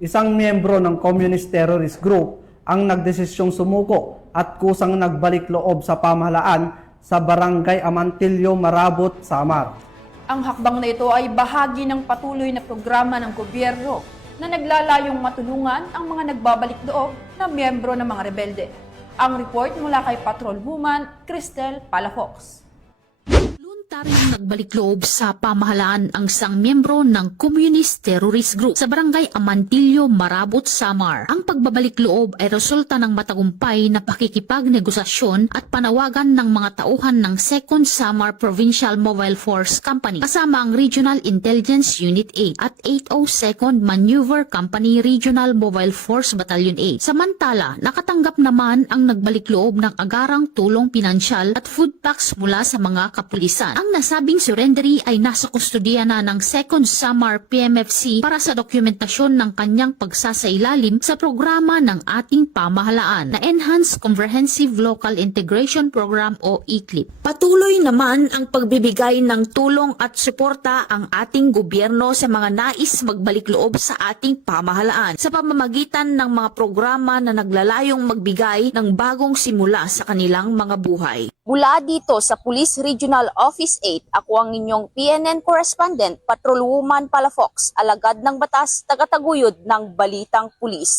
isang miyembro ng Communist Terrorist Group ang nagdesisyong sumuko at kusang nagbalik loob sa pamahalaan sa Barangay Amantillo, Marabot, Samar. Ang hakbang na ito ay bahagi ng patuloy na programa ng gobyerno na naglalayong matulungan ang mga nagbabalik loob na miyembro ng mga rebelde. Ang report mula kay Patrolwoman Cristel Palafox. Voluntaryong nagbalik loob sa pamahalaan ang isang miyembro ng Communist Terrorist Group sa Barangay Amantillo, Marabot, Samar. Ang pagbabalik loob ay resulta ng matagumpay na pakikipagnegosasyon at panawagan ng mga tauhan ng 2nd Samar Provincial Mobile Force Company kasama ang Regional Intelligence Unit 8 at 802nd Maneuver Company Regional Mobile Force Battalion 8. Samantala, nakatanggap naman ang nagbalik loob ng agarang tulong pinansyal at food packs mula sa mga kapulisan. Ang nasabing surrendery ay nasa kustodiya na ng 2nd Samar PMFC para sa dokumentasyon ng kanyang pagsasailalim sa programa ng ating pamahalaan na Enhanced Comprehensive Local Integration Program o ECLIP. Patuloy naman ang pagbibigay ng tulong at suporta ang ating gobyerno sa mga nais magbalik loob sa ating pamahalaan sa pamamagitan ng mga programa na naglalayong magbigay ng bagong simula sa kanilang mga buhay. Mula dito sa Police Regional Office 8, ako ang inyong PNN correspondent, Patrolwoman Palafox, alagad ng batas, tagataguyod ng Balitang Pulis.